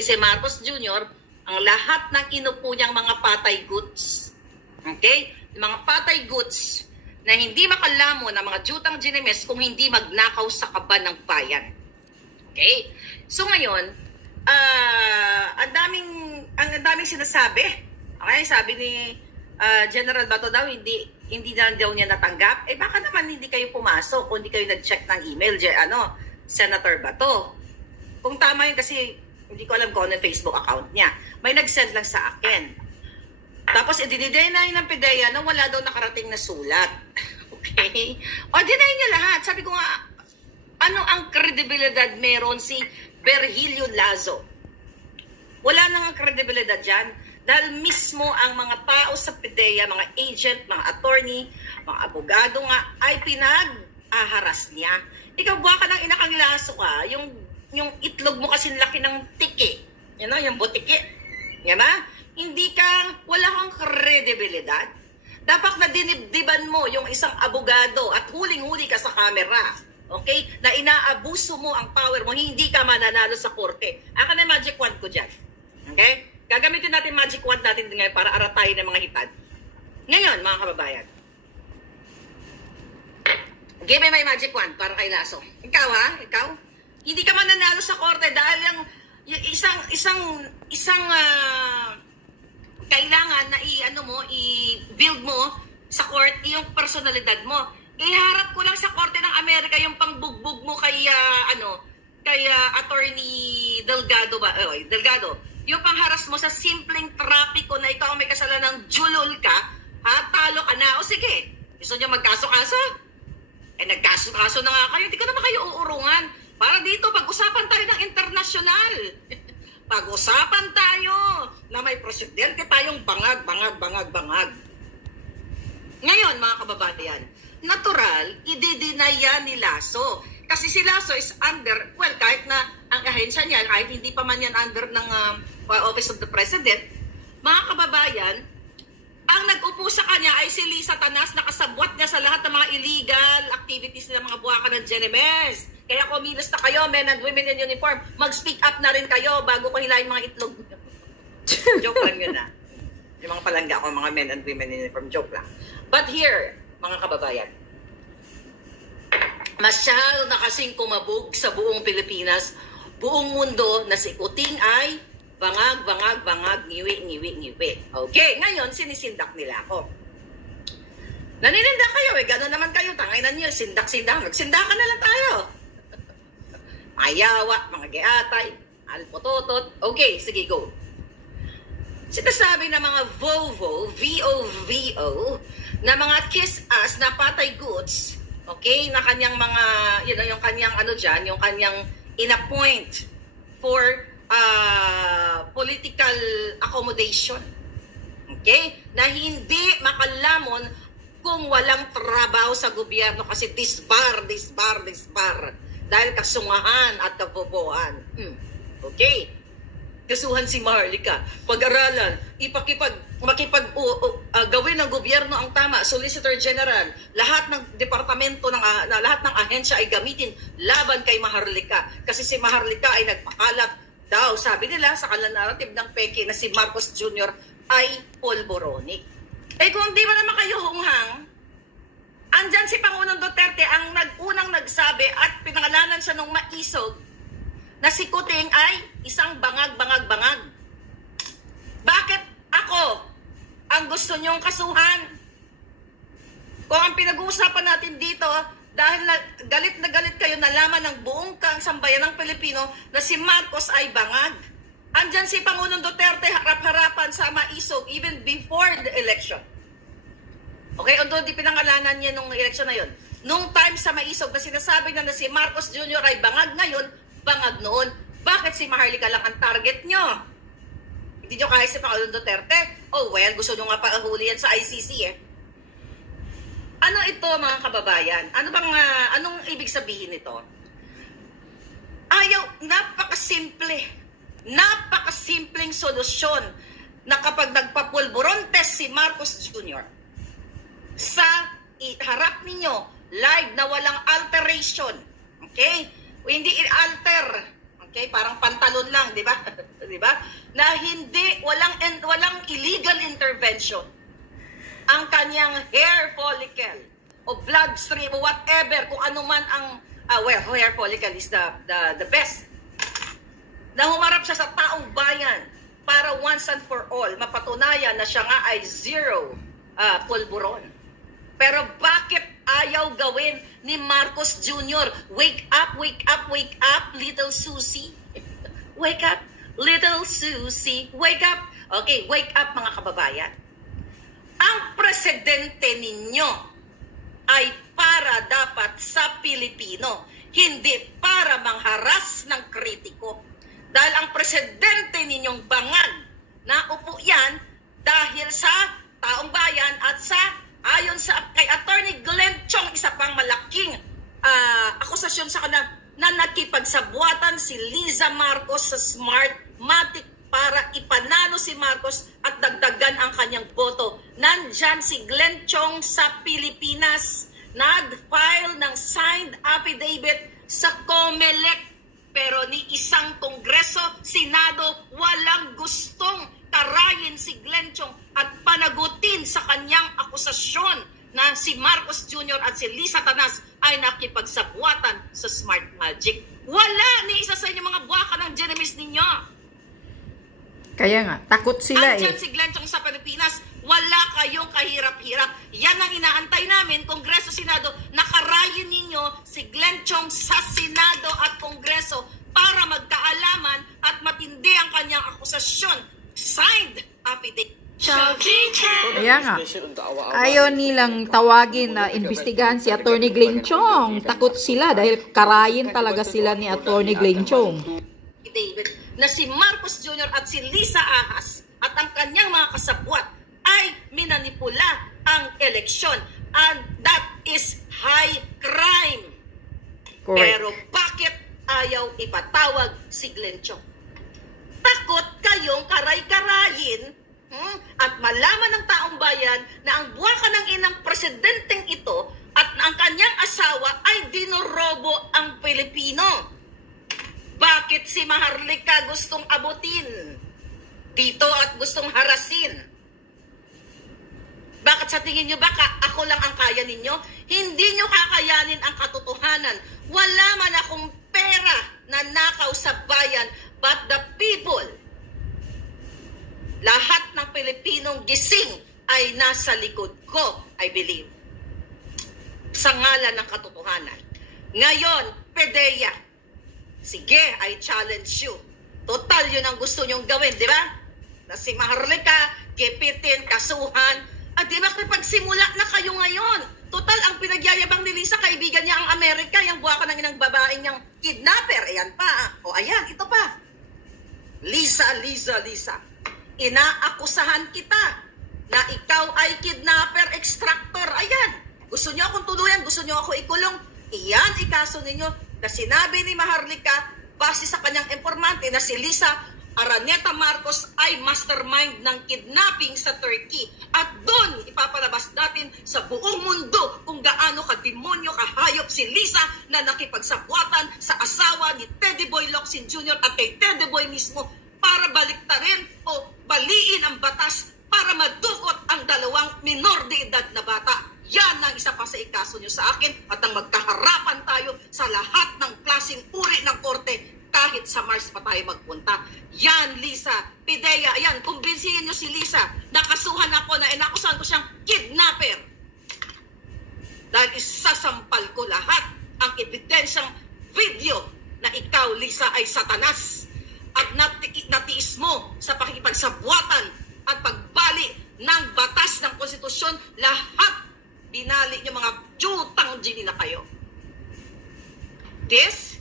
si Marcos Jr. ang lahat ng inupo niyang mga patay goods. Okay? Mga patay goods na hindi makalamo ng mga jutang ginemes kung hindi magnakaw sa kaban ng bayan. Okay? So ngayon, ang daming sinasabi. Okay? Sabi ni General Bato daw, hindi na daw niya natanggap. Baka naman hindi kayo pumasok kung hindi kayo nag-check ng email, Senator Bato. Kung tama yun kasi hindi ko alam kung ano yung Facebook account niya. May nag-send lang sa akin. Tapos, i-deny ng PIDEA na wala daw nakarating na sulat. Okay? O, deny niya lahat. Sabi ko nga, ano ang kredibilidad meron si Virgilio Lazo? Wala nang kredibilidad dyan. Dahil mismo ang mga tao sa PIDEA, mga agent, mga attorney, mga abogado nga, ay pinag-aharas niya. Ikaw, buha ka ng inakang Lazo ka, yung itlog mo kasi laki ng tiki. Yung butiki. Yan ba? Wala kang kredibilidad. Dapat na dinibdiban mo yung isang abogado at huling-huli ka sa camera. Okay? Na inaabuso mo ang power mo, hindi ka mananalo sa korte. Aka na magic wand ko dyan. Okay? Gagamitin natin magic wand natin ngayon para aratayin ng mga hitad. Ngayon, mga kababayan. Give me my magic wand para kay Lazo. Ikaw ha? Ikaw? Hindi ka mananalo sa korte dahil yung isang kailangan na i-build mo sa court yung personalidad mo. Iharap ko lang sa korte ng Amerika yung pangbugbog mo kay Attorney Delgado ba? Delgado. Yung pangharas mo sa simpleng trapiko na ikaw may kasalanan ng julol ka, talo ka na. O sige, gusto nyo magkaso-kaso? Nagkaso-kaso na nga kayo. Hindi ko naman kayo uurungan. Para dito, pag-usapan tayo ng internasyonal. Pag-usapan tayo na may presidente tayong bangag. Ngayon, mga kababayan, natural, i-deny yan ni Lazo. Kasi si Lazo is under, kahit na ang ahensya niya, kahit hindi pa man yan under ng Office of the President, mga kababayan, ang nag-upo sa kanya ay si Lisa Tanas, nakasabwat niya sa lahat ng mga illegal activities ng mga buwakan ng GNMS. Kaya kumilos na kayo, men and women in uniform, mag-speak up na rin kayo bago ko hilahin mga itlog. Joke lang yun Yung mga palangga ko, mga men and women in uniform, joke lang. But here, mga kababayan, masyado na kasing kumabog sa buong Pilipinas, buong mundo na si Kuting ay bangag, ngiwi. Okay, ngayon sinisindak nila ako. Naninindak kayo gano'n naman kayo, tangainan niyo, sindak-sindak, magsindakan na lang tayo. Mayawa, mga geatay, alpototot. Okay, sige, go. Sinasabi na mga VOVO, V-O-V-O, na mga kiss-ass na patay goods, okay, na kanyang mga, yung kanyang yung kanyang in-appoint for political accommodation. Okay? Na hindi makalamon kung walang trabaho sa gobyerno kasi disbar. Dahil kasungahan at kabobohan. Okay? Kasuhan si Maharlika. Pag-aralan, gawin ng gobyerno ang tama, Solicitor General, lahat ng departamento, lahat ng ahensya ay gamitin laban kay Maharlika. Kasi si Maharlika ay nagpakalat daw, sabi nila sa kanilang narrative ng peke na si Marcos Jr. ay polboronic. Kung di ba naman kayo hunghang, andyan si Pangulong Duterte ang unang nagsabi at pinangalanan siya nung maisog na si Kuting ay isang bangag. Bakit ako ang gusto niyong kasuhan? Kung ang pinag-uusapan natin dito, dahil galit na galit kayo, nalaman ng buong sambayan ng Pilipino na si Marcos ay bangag. Andyan si Pangulong Duterte harap-harapan sa maisog even before the election. Okay, although di pinangalanan niya nung election na yun. Nung time sa maisog na sinasabi na si Marcos Jr. ay bangag ngayon, bangag noon. Bakit si Maharlika lang ang target nyo? Hindi nyo kaya si Pangulong Duterte? Oh well, gusto nyo nga pahuli yan sa ICC Ano ito, mga kababayan? Anong ibig sabihin nito? Napakasimpleng solusyon na kapag nagpapulburon test si Marcos Jr. sa harap ninyo, live na walang alteration, okay? O hindi i-alter, Okay, parang pantalon lang, di ba? Di ba? Na hindi, walang illegal intervention. Ang kanyang hair follicle o bloodstream o whatever, kung ano man ang, hair follicle is the best. Na humarap siya sa taong bayan para once and for all, mapatunayan na siya nga ay zero pulburon. Pero bakit ayaw gawin ni Marcos Jr.? Wake up, wake up, wake up, little Susie. Wake up, little Susie. Wake up. Okay, wake up mga kababayan. Ang presidente ninyo ay para dapat sa Pilipino, hindi para mangharas ng kritiko. Dahil ang presidente ninyong bangal na upo yan dahil sa taong bayan at sa ayon sa kay Attorney Glenn Chong, isa pang malaking akusasyon sa kanya na nakipagsabuatan si Liza Marcos sa Smartmatic para ipanalo si Marcos at dagdagan ang kanyang boto. Nandyan si Glenn Chong sa Pilipinas, nag-file ng signed affidavit sa COMELEC, pero ni isang Kongreso, Senado, walang gustong karayin si Glenn Chong at panagutin sa kanyang akusasyon na si Marcos Jr. at si Liza Tanas ay nakipagsabuatan sa Smartmatic. Wala ni isa sa inyong mga buwaka ng Genemis ninyo. Kaya nga, takot sila Andyan si Glenn Chong sa Pilipinas, wala kayong kahirap-hirap. Yan ang inaantay namin, Kongreso, Senado, nakarayin ninyo si Glenn Chong sa Senado at Kongreso para magkaalaman at matindi ang kanyang akusasyon. Signed affidavit. Kaya nga, ayaw nilang tawagin na imbestigahan si Attorney Glenn Chong. Takot sila dahil karayin talaga sila ni Attorney Glenn Chong. David, na si Marcos Jr. at si Lisa Ahas at ang kanyang mga kasabwat ay minanipula ang eleksyon. And that is high crime. Correct. Pero bakit ayaw ipatawag si Glenn Chong? Takot kayong karay-karayin at malaman ng taong bayan na ang buwaka ng inang presidenteng ito at ang kanyang asawa ay dinorobo ang Pilipino. Bakit si Maharlika gustong abutin dito at gustong harasin? Bakit sa tingin nyo baka ako lang ang kaya ninyo? Hindi nyo kakayanin ang katotohanan. Wala man akong pera na nakaw sa bayan, but the people, lahat ng Pilipinong gising ay nasa likod ko, I believe. Sa ngalan ng katotohanan. Ngayon, PDEA, sige, I challenge you. Total, yun ang gusto nyong gawin, di ba? Na si Maharlika, kipitin, kasuhan, at di ba pagsimula na kayo ngayon? Total, ang pinagyayabang ni Lisa, kaibigan niya ang Amerika, yung buwaka ng inang babaeng niyang kidnapper. Ayan pa. O ayan, ito pa. Lisa. Inaakusahan kita na ikaw ay kidnapper, extractor. Ayan. Gusto niyo akong tuluyan, gusto niyo ako ikulong. Iyan, ikaso ninyo na sinabi ni Maharlika, base sa kanyang informante na si Lisa Araneta Marcos ay mastermind ng kidnapping sa Turkey. At doon ipapalabas natin sa buong mundo kung gaano ka-demonyo, kahayop si Lisa na nakipagsabuatan sa asawa ni Teddy Boy Locsin Jr. at kay Teddy Boy mismo para baliktarin o baliin ang batas para madukot ang dalawang minor de edad na bata. Yan ang isa pa sa ikaso nyo sa akin at ang magkaharapan tayo sa lahat ng klaseng uri ng korte kahit sa Mars pa tayo magpunta. Yan, Lisa, PDEA, ayan, kumbinsihin nyo si Lisa. Nakasuhan ako na inakusahan ko siyang kidnapper. Dahil isasampal ko lahat ang ebidensyang video na ikaw, Lisa, ay satanas. At natiis mo sa pakikipagsabuatan at pagbali ng batas ng konstitusyon, lahat binali nyo mga jutang ginila kayo. This,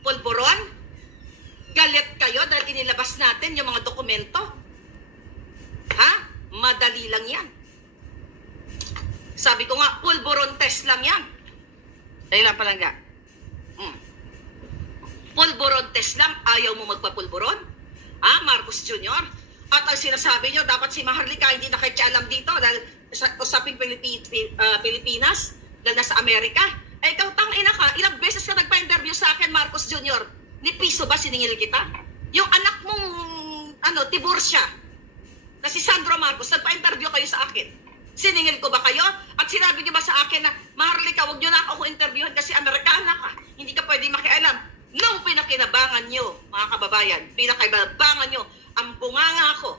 pulburon, galit kayo dahil inilabas natin yung mga dokumento? Ha? Madali lang yan. Sabi ko nga, pulburon test lang yan. Dahil lang palang nga. Pulburon test lang, ayaw mo magpapulburon? Ha, Marcos Jr.? At ang sinasabi nyo, dapat si Maharlika hindi nakikialam dito dahil sa usaping Pilipinas, dahil nasa Amerika. Eh, ikaw tangina ka, ilang beses ka nagpa-interview sa akin, Marcos Jr., Ni piso ba siningil kita? Yung anak mong, Tiburcia, na si Sandro Marcos, nagpa-interview kayo sa akin. Siningil ko ba kayo? At sinabi niyo ba sa akin na, Maharlika, huwag niyo na ako interviewin kasi Amerikana ka. Hindi ka pwede makialam. Nung pinakinabangan niyo, mga kababayan, pinakinabangan niyo, ang bunganga ko,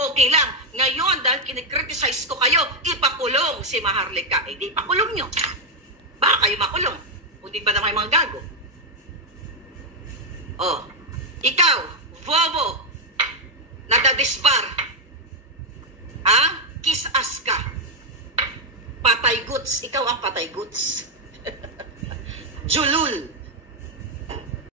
okay lang. Ngayon, dahil kinikriticize ko kayo, ipakulong si Maharlika. Hindi ipakulong niyo. Baka kayo makulong. Hindi ba na may mga gago? Oh, ikaw, Vovo, nadadisbar. Ha? Kiss-ass ka. Patay goods. Ikaw ang patay goods. Julul.